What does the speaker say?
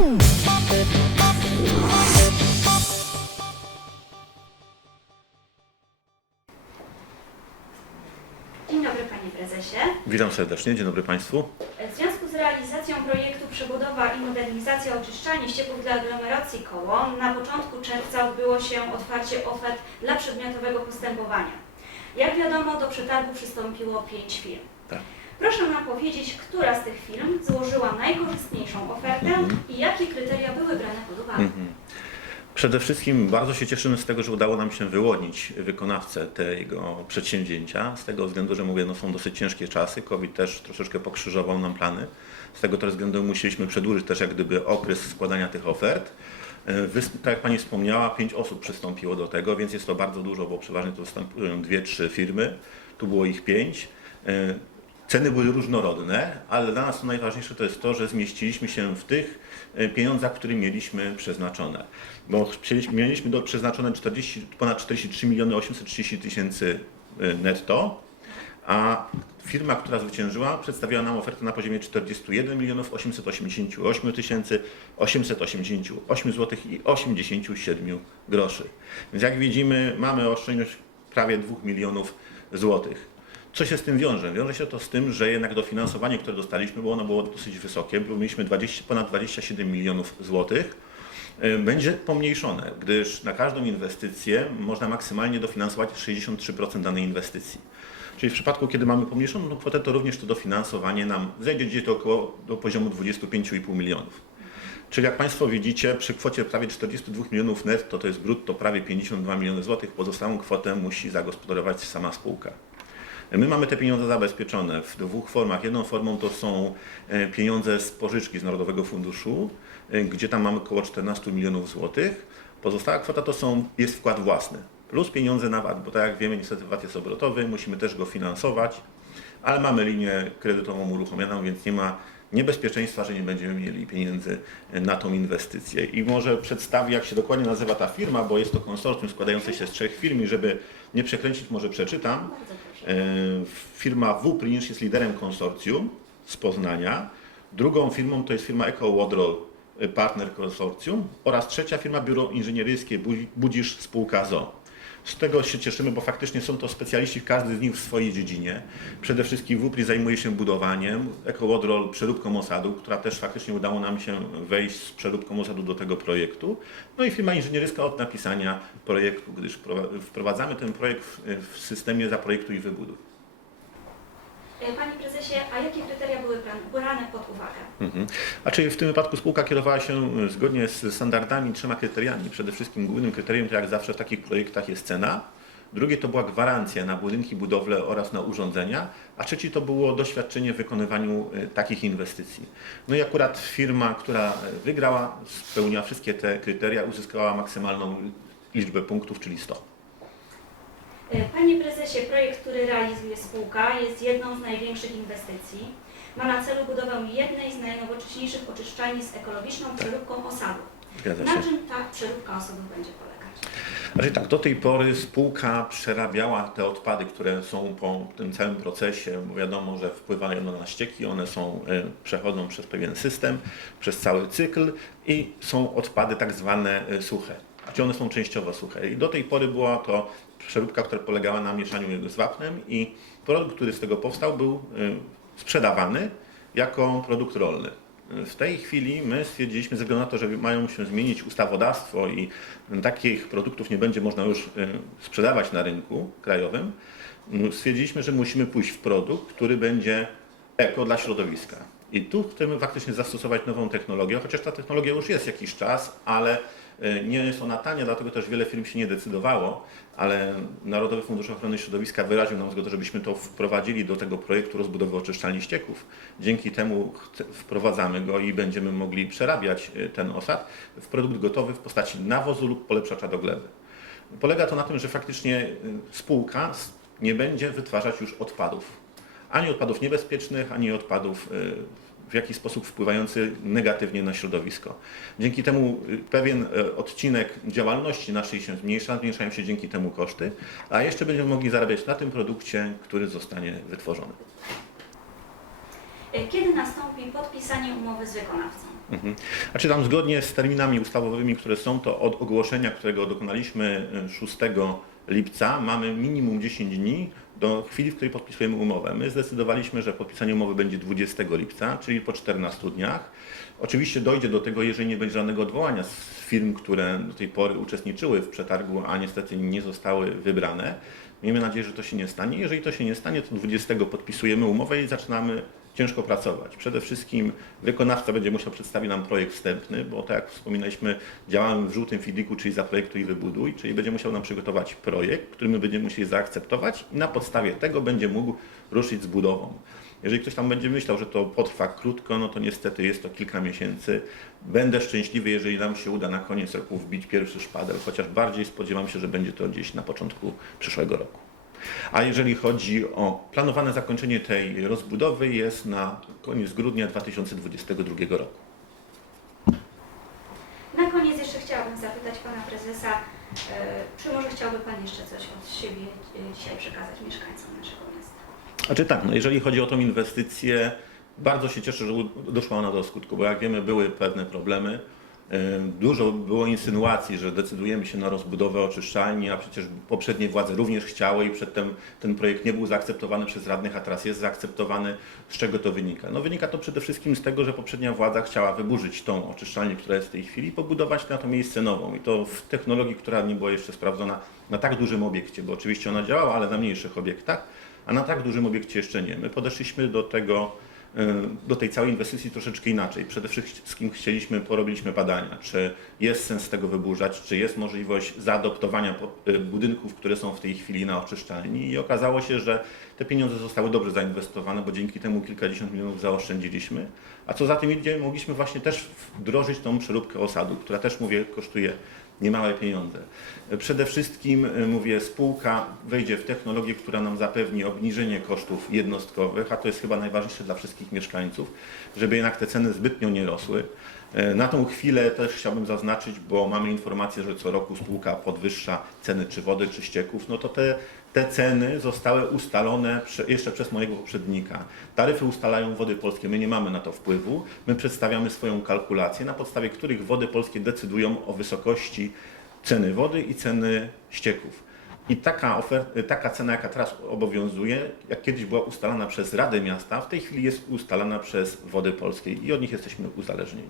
Dzień dobry Panie Prezesie. Witam serdecznie, dzień dobry Państwu. W związku z realizacją projektu Przebudowa i modernizacja oczyszczalni ścieków dla aglomeracji Koło na początku czerwca odbyło się otwarcie ofert dla przedmiotowego postępowania. Jak wiadomo, do przetargu przystąpiło pięć firm. Tak. Proszę nam powiedzieć, która z tych firm złożyła najkorzystniejszą ofertę Mhm. i jakie kryteria były brane pod uwagę. Mhm. Przede wszystkim bardzo się cieszymy z tego, że udało nam się wyłonić wykonawcę tego przedsięwzięcia, z tego względu, że mówię, no są dosyć ciężkie czasy, COVID też troszeczkę pokrzyżował nam plany. Z tego też względu musieliśmy przedłużyć też jak gdyby okres składania tych ofert. E, Tak jak Pani wspomniała, pięć osób przystąpiło do tego, więc jest to bardzo dużo, bo przeważnie to występują dwie, trzy firmy. Tu było ich pięć. Ceny były różnorodne, ale dla nas to najważniejsze to jest to, że zmieściliśmy się w tych e, pieniądzach, które mieliśmy przeznaczone. Bo mieliśmy do, przeznaczone 40, ponad 43 miliony 830 tysięcy e, netto, a firma, która zwyciężyła, przedstawiła nam ofertę na poziomie 41 milionów 888 tysięcy 888 zł i 87 groszy. Więc jak widzimy, mamy oszczędność prawie 2 milionów złotych. Co się z tym wiąże? Wiąże się to z tym, że jednak dofinansowanie, które dostaliśmy, bo ono było dosyć wysokie, bo mieliśmy 20, ponad 27 milionów złotych, y, będzie pomniejszone, gdyż na każdą inwestycję można maksymalnie dofinansować 63% danej inwestycji. Czyli w przypadku, kiedy mamy pomniejszoną kwotę, to również to dofinansowanie nam zejdzie gdzieś do około do poziomu 25,5 milionów. Czyli jak Państwo widzicie, przy kwocie prawie 42 milionów netto, to jest brutto prawie 52 miliony złotych, pozostałą kwotę musi zagospodarować sama spółka. My mamy te pieniądze zabezpieczone w dwóch formach. Jedną formą to są e, pieniądze z pożyczki z Narodowego Funduszu, e, gdzie tam mamy około 14 milionów złotych. Pozostała kwota to są, jest wkład własny, plus pieniądze na VAT, bo tak jak wiemy, niestety VAT jest obrotowy, musimy też go finansować, ale mamy linię kredytową uruchomioną, więc nie ma niebezpieczeństwa, że nie będziemy mieli pieniędzy e, na tą inwestycję. I może przedstawię, jak się dokładnie nazywa ta firma, bo jest to konsorcjum składające się z trzech firm i żeby nie przekręcić, może przeczytam. E, Firma WPRINS jest liderem konsorcjum z Poznania. Drugą firmą to jest firma Eco Wodrol e, Partner Consortium oraz trzecia firma Biuro Inżynieryjskie Budzi- Budzisz Spółka ZO. Z tego się cieszymy, bo faktycznie są to specjaliści, każdy z nich w swojej dziedzinie. Przede wszystkim WPRI zajmuje się budowaniem, Eco Wodrol przeróbką osadu, która też faktycznie udało nam się wejść z przeróbką osadu do tego projektu. No i firma inżynierska od napisania projektu, gdyż wprowa- wprowadzamy ten projekt w, systemie zaprojektuj i wybuduj. E, Panie Prezesie, a jakie kryteria były bran- brane pod uwagę? Mhm. A czyli w tym wypadku spółka kierowała się e, zgodnie z standardami trzema kryteriami. Przede wszystkim głównym kryterium, to jak zawsze w takich projektach jest cena. Drugie to była gwarancja na budynki, budowle oraz na urządzenia, a trzeci to było doświadczenie w wykonywaniu e, takich inwestycji. No i akurat firma, która wygrała, spełniła wszystkie te kryteria, uzyskała maksymalną liczbę punktów, czyli 100. E, Panie Prezesie, projekt, który realizuje spółka jest jedną z największych inwestycji. Ma na celu budowę jednej z najnowocześniejszych oczyszczalni z ekologiczną przeróbką osadów. Na czym ta przeróbka osadów będzie polegać? Znaczy tak, do tej pory spółka przerabiała te odpady, które są po tym całym procesie, bo wiadomo, że wpływają na ścieki, one są, e, przechodzą przez pewien system, przez cały cykl i są odpady tak zwane e, suche, gdzie one są częściowo suche. I do tej pory była to przeróbka, która polegała na mieszaniu z wapnem i produkt, który z tego powstał, był e, sprzedawany jako produkt rolny. W tej chwili my stwierdziliśmy, ze względu na to, że mają się zmienić ustawodawstwo i takich produktów nie będzie można już y, sprzedawać na rynku krajowym, stwierdziliśmy, że musimy pójść w produkt, który będzie eko dla środowiska. I tu chcemy faktycznie zastosować nową technologię, chociaż ta technologia już jest jakiś czas, ale y, nie jest ona tania, dlatego też wiele firm się nie decydowało, ale Narodowy Fundusz Ochrony Środowiska wyraził nam zgodę, żebyśmy to wprowadzili do tego projektu rozbudowy oczyszczalni ścieków. Dzięki temu wprowadzamy go i będziemy mogli przerabiać y, ten osad w produkt gotowy w postaci nawozu lub polepszacza do gleby. Polega to na tym, że faktycznie y, spółka nie będzie wytwarzać już odpadów. Ani odpadów niebezpiecznych, ani odpadów y, w jakiś sposób wpływający negatywnie na środowisko. Dzięki temu y, pewien y, odcinek działalności naszej się zmniejsza, zmniejszają się dzięki temu koszty, a jeszcze będziemy mogli zarabiać na tym produkcie, który zostanie wytworzony. E, Kiedy nastąpi podpisanie umowy z wykonawcą? Mhm. Znaczy tam zgodnie z terminami ustawowymi, które są, to od ogłoszenia, którego dokonaliśmy y, 6 lipca, mamy minimum 10 dni do chwili, w której podpisujemy umowę. My zdecydowaliśmy, że podpisanie umowy będzie 20 lipca, czyli po 14 dniach. Oczywiście dojdzie do tego, jeżeli nie będzie żadnego odwołania z firm, które do tej pory uczestniczyły w przetargu, a niestety nie zostały wybrane. Miejmy nadzieję, że to się nie stanie. Jeżeli to się nie stanie, to 20 podpisujemy umowę i zaczynamy ciężko pracować. Przede wszystkim wykonawca będzie musiał przedstawić nam projekt wstępny, bo tak jak wspominaliśmy, działamy w żółtym fidiku, czyli zaprojektuj i wybuduj, czyli będzie musiał nam przygotować projekt, który my będziemy musieli zaakceptować i na podstawie tego będzie mógł ruszyć z budową. Jeżeli ktoś tam będzie myślał, że to potrwa krótko, no to niestety jest to kilka miesięcy. Będę szczęśliwy, jeżeli nam się uda na koniec roku wbić pierwszy szpadel, chociaż bardziej spodziewam się, że będzie to gdzieś na początku przyszłego roku. A jeżeli chodzi o planowane zakończenie tej rozbudowy jest na koniec grudnia 2022 roku. Na koniec jeszcze chciałabym zapytać Pana Prezesa, e, czy może chciałby Pan jeszcze coś od siebie e, dzisiaj przekazać mieszkańcom naszego miasta? Znaczy tak, no jeżeli chodzi o tą inwestycję, bardzo się cieszę, że doszła ona do skutku, bo jak wiemy były pewne problemy. Dużo było insynuacji, że decydujemy się na rozbudowę oczyszczalni, a przecież poprzednie władze również chciały i przedtem ten projekt nie był zaakceptowany przez radnych, a teraz jest zaakceptowany. Z czego to wynika? No wynika to przede wszystkim z tego, że poprzednia władza chciała wyburzyć tą oczyszczalnię, która jest w tej chwili, pobudować na to miejsce nową. I to w technologii, która nie była jeszcze sprawdzona na tak dużym obiekcie, bo oczywiście ona działała, ale na mniejszych obiektach a na tak dużym obiekcie jeszcze nie. My podeszliśmy do tego, do tej całej inwestycji troszeczkę inaczej. Przede wszystkim chcieliśmy, porobiliśmy badania, czy jest sens tego wyburzać, czy jest możliwość zaadoptowania y, budynków, które są w tej chwili na oczyszczalni? I okazało się, że te pieniądze zostały dobrze zainwestowane, bo dzięki temu kilkadziesiąt milionów zaoszczędziliśmy, a co za tym idzie, mogliśmy właśnie też wdrożyć tą przeróbkę osadu, która też, mówię, kosztuje niemałe pieniądze. Przede wszystkim, y, mówię, spółka wejdzie w technologię, która nam zapewni obniżenie kosztów jednostkowych, a to jest chyba najważniejsze dla wszystkich mieszkańców, żeby jednak te ceny zbytnio nie rosły. Y, Na tą chwilę też chciałbym zaznaczyć, bo mamy informację, że co roku spółka podwyższa ceny czy wody, czy ścieków, no to te, te ceny zostały ustalone jeszcze przez mojego poprzednika. Taryfy ustalają wody polskie, my nie mamy na to wpływu. My przedstawiamy swoją kalkulację, na podstawie których wody polskie decydują o wysokości ceny wody i ceny ścieków. I taka, ofer- taka cena, jaka teraz obowiązuje, jak kiedyś była ustalana przez Radę Miasta, w tej chwili jest ustalana przez Wody Polskie i od nich jesteśmy uzależnieni.